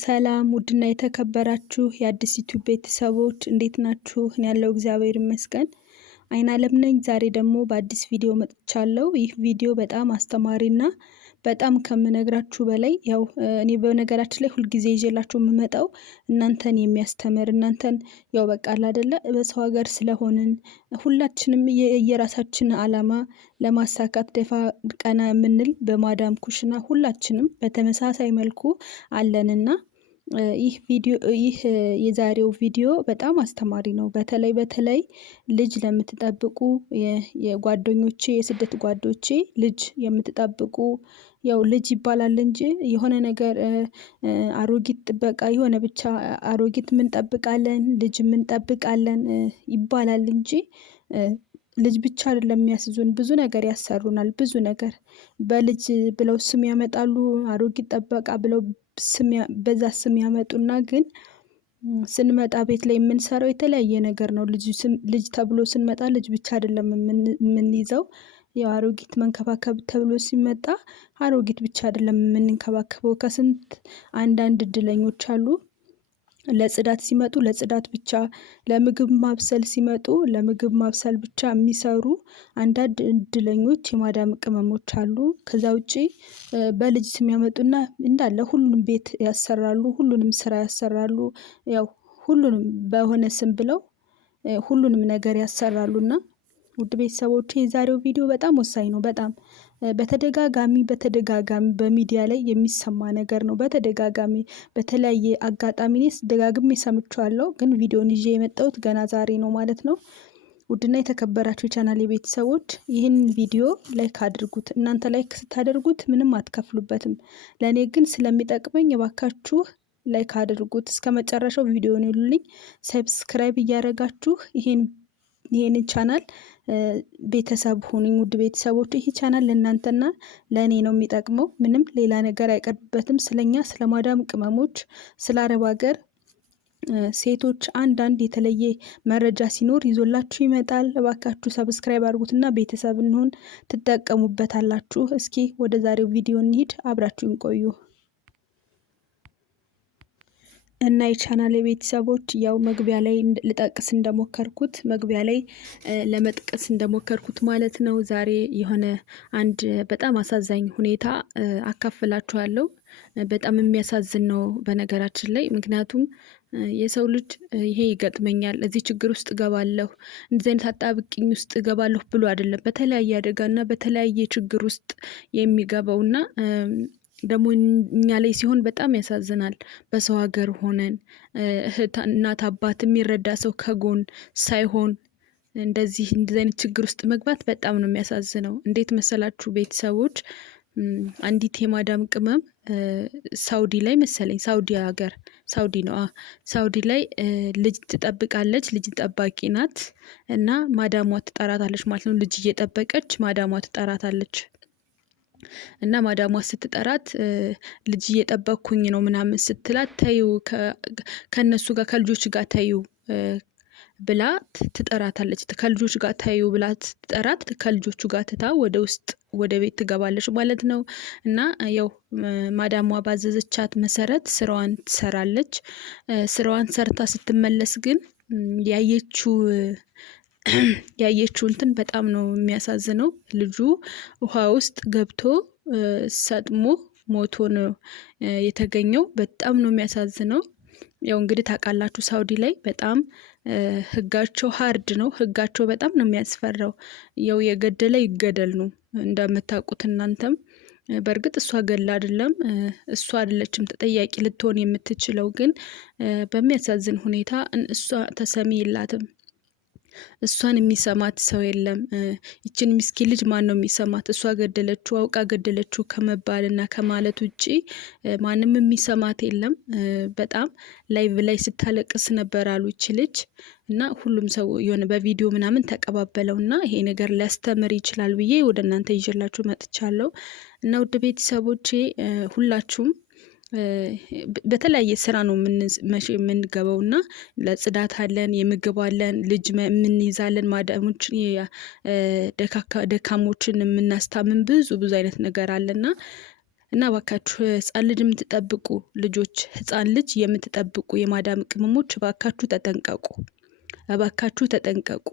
ሰላም ውድና የተከበራችሁ የአዲስ ዩቲዩብ ቤተሰቦች እንዴት ናችሁ? እኔ ያለው እግዚአብሔር ይመስገን። አይን አለም ነኝ። ዛሬ ደግሞ በአዲስ ቪዲዮ መጥቻለሁ። ይህ ቪዲዮ በጣም አስተማሪና በጣም ከምነግራችሁ በላይ እኔ በነገራችን ላይ ሁልጊዜ ይዤላችሁ የምመጣው እናንተን የሚያስተምር እናንተን በቃ አይደለ በሰው ሀገር ስለሆንን ሁላችንም የየራሳችን አላማ ለማሳካት ደፋ ቀና የምንል በማዳም ኩሽና ሁላችንም በተመሳሳይ መልኩ አለንና ይህ የዛሬው ቪዲዮ በጣም አስተማሪ ነው። በተለይ ልጅ ለምትጠብቁ የጓደኞቼ የስደት ጓዶቼ ልጅ የምትጠብቁ ልጅ ይባላል እንጂ የሆነ ነገር አሮጊት ጥበቃ የሆነ ብቻ አሮጊት ምን ጠብቃለን ልጅ ምን ጠብቃለን ይባላል እንጂ ልጅ ብቻ አይደለም የሚያስዙን ብዙ ነገር ያሰሩናል። ብዙ ነገር በልጅ ብለው ስም ያመጣሉ። አሮጊት ጠበቃ ብለው በዛ ስም ያመጡና ግን ስንመጣ ቤት ላይ የምንሰራው የተለያየ ነገር ነው። ልጅ ተብሎ ስንመጣ ልጅ ብቻ አይደለም የምንይዘው። አሮጊት መንከባከብ ተብሎ ሲመጣ አሮጊት ብቻ አይደለም የምንከባከበው። ከስንት አንዳንድ እድለኞች አሉ ለጽዳት ሲመጡ ለጽዳት ብቻ፣ ለምግብ ማብሰል ሲመጡ ለምግብ ማብሰል ብቻ የሚሰሩ አንዳንድ እድለኞች የማዳም ቅመሞች አሉ። ከዛ ውጪ በልጅ ስም ያመጡና እንዳለ ሁሉንም ቤት ያሰራሉ፣ ሁሉንም ስራ ያሰራሉ። ሁሉንም በሆነ ስም ብለው ሁሉንም ነገር ያሰራሉና ውድ ቤተሰቦቼ የዛሬው ቪዲዮ በጣም ወሳኝ ነው። በጣም በተደጋጋሚ በሚዲያ ላይ የሚሰማ ነገር ነው። በተደጋጋሚ በተለያየ አጋጣሚ ደጋግሜ ሰምቼዋለሁ፣ ግን ቪዲዮን ይዤ የመጣሁት ገና ዛሬ ነው ማለት ነው። ውድና የተከበራችሁ የቻናሌ ቤተሰቦች ይህንን ቪዲዮ ላይክ አድርጉት። እናንተ ላይክ ስታደርጉት ምንም አትከፍሉበትም። ለእኔ ግን ስለሚጠቅመኝ እባካችሁ ላይክ አድርጉት። እስከ መጨረሻው ቪዲዮን ይሉልኝ። ሰብስክራይብ እያደረጋችሁ ይሄንን ቻናል ቤተሰብ ሁኑኝ። ውድ ቤተሰቦች ይሄ ቻናል ለእናንተና ለእኔ ነው የሚጠቅመው። ምንም ሌላ ነገር አይቀርብበትም። ስለኛ ስለ ማዳም ቅመሞች፣ ስለ አረብ ሀገር ሴቶች አንዳንድ የተለየ መረጃ ሲኖር ይዞላችሁ ይመጣል። እባካችሁ ሰብስክራይብ አድርጉትና ቤተሰብ እንሆን፣ ትጠቀሙበታላችሁ። እስኪ ወደ ዛሬው ቪዲዮ እንሂድ፣ አብራችሁን ቆዩ። እና የቻናሌ ቤተሰቦች መግቢያ ላይ ልጠቅስ እንደሞከርኩት ለመጥቀስ እንደሞከርኩት ማለት ነው ዛሬ የሆነ አንድ በጣም አሳዛኝ ሁኔታ አካፍላችኋለሁ። በጣም የሚያሳዝን ነው በነገራችን ላይ። ምክንያቱም የሰው ልጅ ይሄ ይገጥመኛል፣ እዚህ ችግር ውስጥ እገባለሁ፣ እንደዚህ አይነት አጣብቂኝ ውስጥ እገባለሁ ብሎ አይደለም በተለያየ አደጋና በተለያየ ችግር ውስጥ የሚገባውና ደግሞ እኛ ላይ ሲሆን በጣም ያሳዝናል። በሰው ሀገር ሆነን እናት አባት የሚረዳ ሰው ከጎን ሳይሆን እንደዚህ አይነት ችግር ውስጥ መግባት በጣም ነው የሚያሳዝነው። እንዴት መሰላችሁ ቤተሰቦች? አንዲት የማዳም ቅመም ሳውዲ ላይ መሰለኝ ሳውዲ ነው ሳውዲ ላይ ልጅ ትጠብቃለች። ልጅ ጠባቂ ናት እና ማዳሟ ትጠራታለች ማለት ነው። ልጅ እየጠበቀች ማዳሟ ትጠራታለች እና ማዳሟ ስትጠራት ልጅ እየጠበቅኩኝ ነው ምናምን ስትላት ተይው ከነሱ ጋር ከልጆች ጋር ተይው ብላ ትጠራታለች። ከልጆች ጋር ተይው ብላ ትጠራት ከልጆቹ ጋር ትታ ወደ ቤት ትገባለች ማለት ነው። እና ማዳሟ ባዘዘቻት መሰረት ስራዋን ትሰራለች። ስራዋን ሰርታ ስትመለስ ግን ያየችው እንትን በጣም ነው የሚያሳዝነው። ልጁ ውሃ ውስጥ ገብቶ ሰጥሞ ሞቶ ነው የተገኘው። በጣም ነው የሚያሳዝነው። እንግዲህ ታውቃላችሁ ሳውዲ ላይ በጣም ህጋቸው ሀርድ ነው። ህጋቸው በጣም ነው የሚያስፈራው። የገደለ ይገደል ነው እንደምታውቁት እናንተም። በእርግጥ እሷ ገላ አይደለም፣ እሷ አይደለችም ተጠያቂ ልትሆን የምትችለው። ግን በሚያሳዝን ሁኔታ እሷ ተሰሚ የላትም። እሷን የሚሰማት ሰው የለም። ይችን ምስኪን ልጅ ማን ነው የሚሰማት? እሷ ገደለችው አውቃ ገደለችው ከመባልና ከማለት ውጪ ማንም የሚሰማት የለም። በጣም ላይቭ ላይ ስታለቅስ ነበር አሉ ይች ልጅ። እና ሁሉም ሰው የሆነ በቪዲዮ ምናምን ተቀባበለውና ይሄ ነገር ሊያስተምር ይችላል ብዬ ወደ እናንተ ይዤላችሁ መጥቻለሁ። እና ውድ ቤተሰቦቼ ሁላችሁም በተለያየ ስራ ነው የምንገባውና ለጽዳት አለን፣ የምግብ አለን፣ ልጅ የምንይዛለን፣ ማዳሞች ደካሞችን የምናስታምን ብዙ አይነት ነገር አለና እና እባካችሁ ህፃን ልጅ የምትጠብቁ ልጆች፣ ህፃን ልጅ የምትጠብቁ የማዳም ቅመሞች እባካችሁ ተጠንቀቁ፣ እባካችሁ ተጠንቀቁ።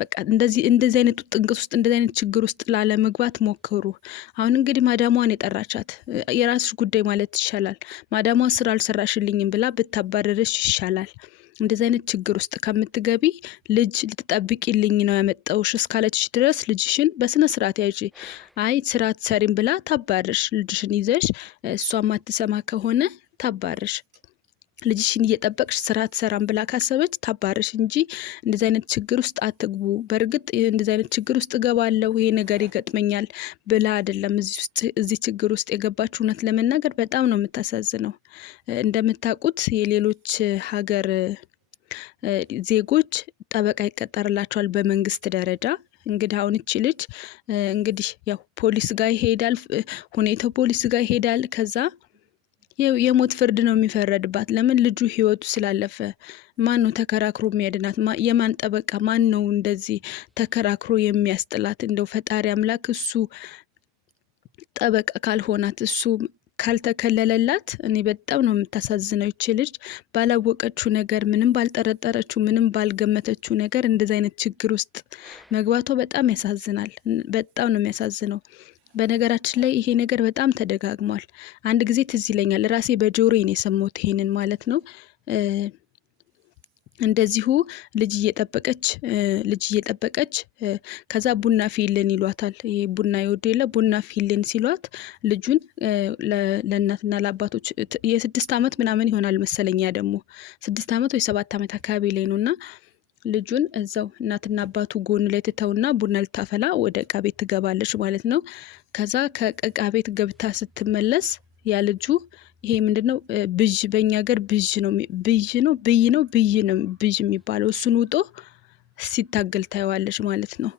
በቃ እንደዚህ አይነት ጥንቅጥ ውስጥ እንደዚህ አይነት ችግር ውስጥ ላለመግባት ሞክሩ። አሁን እንግዲህ ማዳሟን የጠራቻት የራስሽ ጉዳይ ማለት ይሻላል። ማዳሟ ስራ አልሰራሽልኝም ብላ ብታባረረሽ ይሻላል። እንደዚህ አይነት ችግር ውስጥ ከምትገቢ ልጅ ልትጠብቂልኝ ነው ያመጣውሽ እስካለችሽ ድረስ ልጅሽን በስነ ስርዓት ያዢ። አይ ስራ አትሰሪም ብላ ታባርሽ። ልጅሽን ይዘሽ እሷ ማትሰማ ከሆነ ታባርሽ። ልጅሽን እየጠበቅሽ ስራ አትሰራም ብላ ካሰበች ታባርሽ እንጂ እንደዚህ አይነት ችግር ውስጥ አትግቡ። በእርግጥ እንደዚህ አይነት ችግር ውስጥ እገባለሁ ይሄ ነገር ይገጥመኛል ብላ አይደለም እዚህ ችግር ውስጥ የገባችሁ። እውነት ለመናገር በጣም ነው የምታሳዝነው። እንደምታውቁት የሌሎች ሀገር ዜጎች ጠበቃ ይቀጠርላቸዋል በመንግስት ደረጃ። እንግዲህ አሁን እቺ ልጅ እንግዲህ ያው ፖሊስ ጋር ይሄዳል፣ ሁኔታው ፖሊስ ጋር ይሄዳል። ከዛ የሞት ፍርድ ነው የሚፈረድባት። ለምን? ልጁ ህይወቱ ስላለፈ። ማን ነው ተከራክሮ የሚያድናት? የማን ጠበቃ? ማን ነው እንደዚህ ተከራክሮ የሚያስጥላት? እንደው ፈጣሪ አምላክ እሱ ጠበቃ ካልሆናት፣ እሱ ካልተከለለላት፣ እኔ በጣም ነው የምታሳዝነው። ይቺ ልጅ ባላወቀችው ነገር፣ ምንም ባልጠረጠረችው፣ ምንም ባልገመተችው ነገር እንደዚህ አይነት ችግር ውስጥ መግባቷ በጣም ያሳዝናል። በጣም ነው የሚያሳዝነው። በነገራችን ላይ ይሄ ነገር በጣም ተደጋግሟል። አንድ ጊዜ ትዝ ይለኛል፣ ራሴ በጆሮዬ ነው የሰማሁት ይሄንን ማለት ነው። እንደዚሁ ልጅ እየጠበቀች ከዛ ቡና ፊልን ይሏታል። ይሄ ቡና ይወዱ የለ ቡና ፊልን ሲሏት ልጁን ለእናትና ለአባቶች የ6 ዓመት ምናምን ይሆናል መሰለኛ፣ ደግሞ 6 ዓመት ወይ 7 ዓመት አካባቢ ላይ ነውና ልጁን እዛው እናትና አባቱ ጎን ላይ ትተውና ቡና ልታፈላ ወደ እቃ ቤት ትገባለች ማለት ነው። ከዛ ከእቃ ቤት ገብታ ስትመለስ ያ ልጁ ይሄ ምንድነው ብዥ፣ በእኛ ሀገር ብዥ ነው የሚባለው፣ እሱን ውጦ ሲታገል ታየዋለች ማለት ነው።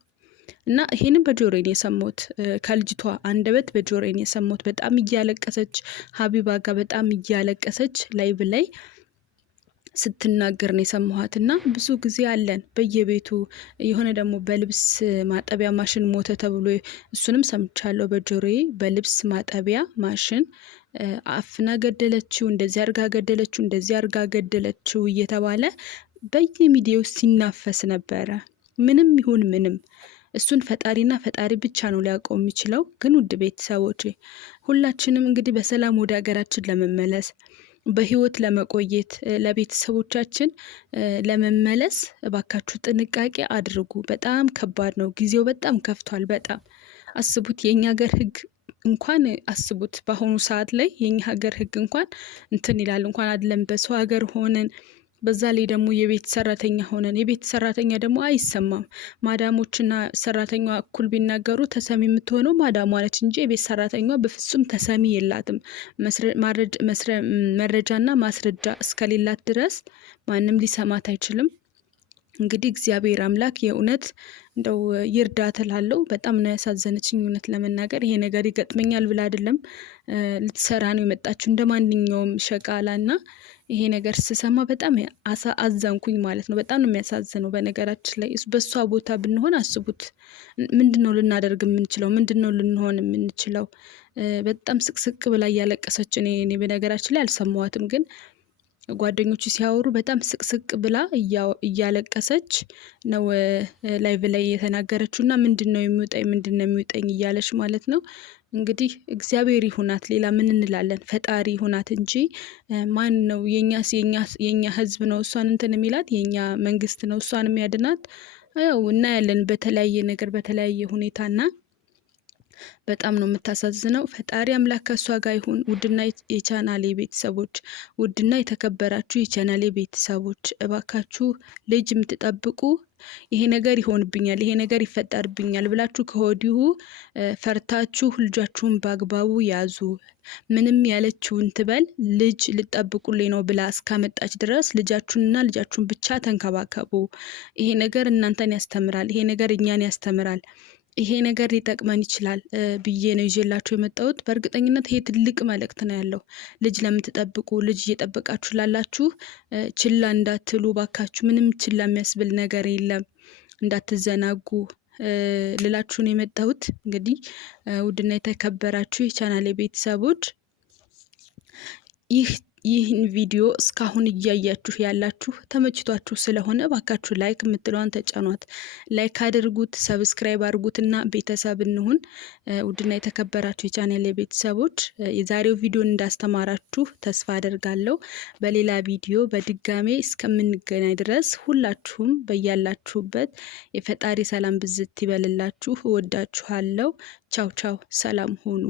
እና ይሄንን በጆሮዬ ነው የሰማሁት፣ ከልጅቷ አንደበት በጆሮዬ ነው የሰማሁት። በጣም እያለቀሰች ሀቢባ ጋር በጣም እያለቀሰች ላይቭ ላይ ስትናገር ነው የሰማኋት። እና ብዙ ጊዜ አለን በየቤቱ የሆነ ደግሞ በልብስ ማጠቢያ ማሽን ሞተ ተብሎ እሱንም ሰምቻለሁ በጆሮዬ። በልብስ ማጠቢያ ማሽን አፍና ገደለችው፣ እንደዚህ አርጋ ገደለችው፣ እንደዚህ አርጋ ገደለችው እየተባለ በየሚዲያው ሲናፈስ ነበረ። ምንም ይሁን ምንም እሱን ፈጣሪና ፈጣሪ ብቻ ነው ሊያውቀው የሚችለው። ግን ውድ ቤተሰቦቼ ሁላችንም እንግዲህ በሰላም ወደ ሀገራችን ለመመለስ፣ በህይወት ለመቆየት፣ ለቤተሰቦቻችን ለመመለስ እባካችሁ ጥንቃቄ አድርጉ። በጣም ከባድ ነው። ጊዜው በጣም ከፍቷል። በጣም አስቡት። የኛ ሀገር ህግ እንኳን አስቡት። በአሁኑ ሰዓት ላይ የኛ ሀገር ህግ እንኳን እንትን ይላል። እንኳን አይደለም በሰው ሀገር ሆነን በዛ ላይ ደግሞ የቤት ሰራተኛ ሆነን፣ የቤት ሰራተኛ ደግሞ አይሰማም። ማዳሞችና ሰራተኛዋ እኩል ቢናገሩ ተሰሚ የምትሆነው ማዳሟ ነች እንጂ የቤት ሰራተኛዋ በፍጹም ተሰሚ የላትም። መረጃና ማስረጃ እስከሌላት ድረስ ማንም ሊሰማት አይችልም። እንግዲህ እግዚአብሔር አምላክ የእውነት እንደው ይርዳት እላለሁ። በጣም ነው ያሳዘነችኝ እውነት ለመናገር። ይሄ ነገር ይገጥመኛል ብላ አይደለም ልትሰራ ነው የመጣችው እንደ ማንኛውም ሸቃላና ይሄ ነገር ስሰማ በጣም አዘንኩኝ ማለት ነው። በጣም ነው የሚያሳዝነው። በነገራችን ላይ በሷ ቦታ ብንሆን አስቡት፣ ምንድነው ልናደርግ የምንችለው? ምንድነው ልንሆን የምንችለው? በጣም ስቅስቅ ብላ እያለቀሰች፣ እኔ በነገራችን ላይ አልሰማዋትም፣ ግን ጓደኞቹ ሲያወሩ በጣም ስቅስቅ ብላ እያለቀሰች ነው ላይቭ ላይ የተናገረችው። እና ምንድነው የሚውጠኝ እያለች ማለት ነው። እንግዲህ እግዚአብሔር ይሁናት፣ ሌላ ምን እንላለን? ፈጣሪ ይሁናት እንጂ ማን ነው? የኛ ህዝብ ነው እሷን እንትን የሚላት፣ የኛ መንግስት ነው እሷን የሚያድናት? ያው እናያለን በተለያየ ነገር በተለያየ ሁኔታና በጣም ነው የምታሳዝነው። ፈጣሪ አምላክ ከሷ ጋር ይሁን። ውድና የቻናሌ ቤተሰቦች፣ ውድና የተከበራችሁ የቻናሌ ቤተሰቦች እባካችሁ ልጅ የምትጠብቁ ይሄ ነገር ይሆንብኛል፣ ይሄ ነገር ይፈጠርብኛል ብላችሁ ከወዲሁ ፈርታችሁ ልጃችሁን በአግባቡ ያዙ። ምንም ያለችውን ትበል፣ ልጅ ልጠብቁልኝ ነው ብላ እስካመጣች ድረስ ልጃችሁንና ልጃችሁን ብቻ ተንከባከቡ። ይሄ ነገር እናንተን ያስተምራል፣ ይሄ ነገር እኛን ያስተምራል፣ ይሄ ነገር ሊጠቅመን ይችላል ብዬ ነው ይዤላችሁ የመጣሁት። በእርግጠኝነት ይሄ ትልቅ መልእክት ነው ያለው። ልጅ ለምትጠብቁ፣ ልጅ እየጠበቃችሁ ላላችሁ ችላ እንዳትሉ ባካችሁ። ምንም ችላ የሚያስብል ነገር የለም። እንዳትዘናጉ። ልላችሁ ነው የመጣሁት። እንግዲህ ውድና የተከበራችሁ የቻናሌ ቤተሰቦች ይህን ቪዲዮ እስካሁን እያያችሁ ያላችሁ ተመችቷችሁ ስለሆነ ባካችሁ ላይክ የምትለዋን ተጫኗት። ላይክ አድርጉት፣ ሰብስክራይብ አድርጉትና ቤተሰብ እንሁን። ውድና የተከበራችሁ የቻናሌ ቤተሰቦች የዛሬው ቪዲዮ እንዳስተማራችሁ ተስፋ አደርጋለሁ። በሌላ ቪዲዮ በድጋሜ እስከምንገናኝ ድረስ ሁላችሁም በያላችሁበት የፈጣሪ ሰላም ብዝት ይበልላችሁ። እወዳችኋለሁ። ቻው ቻው። ሰላም ሁኑ።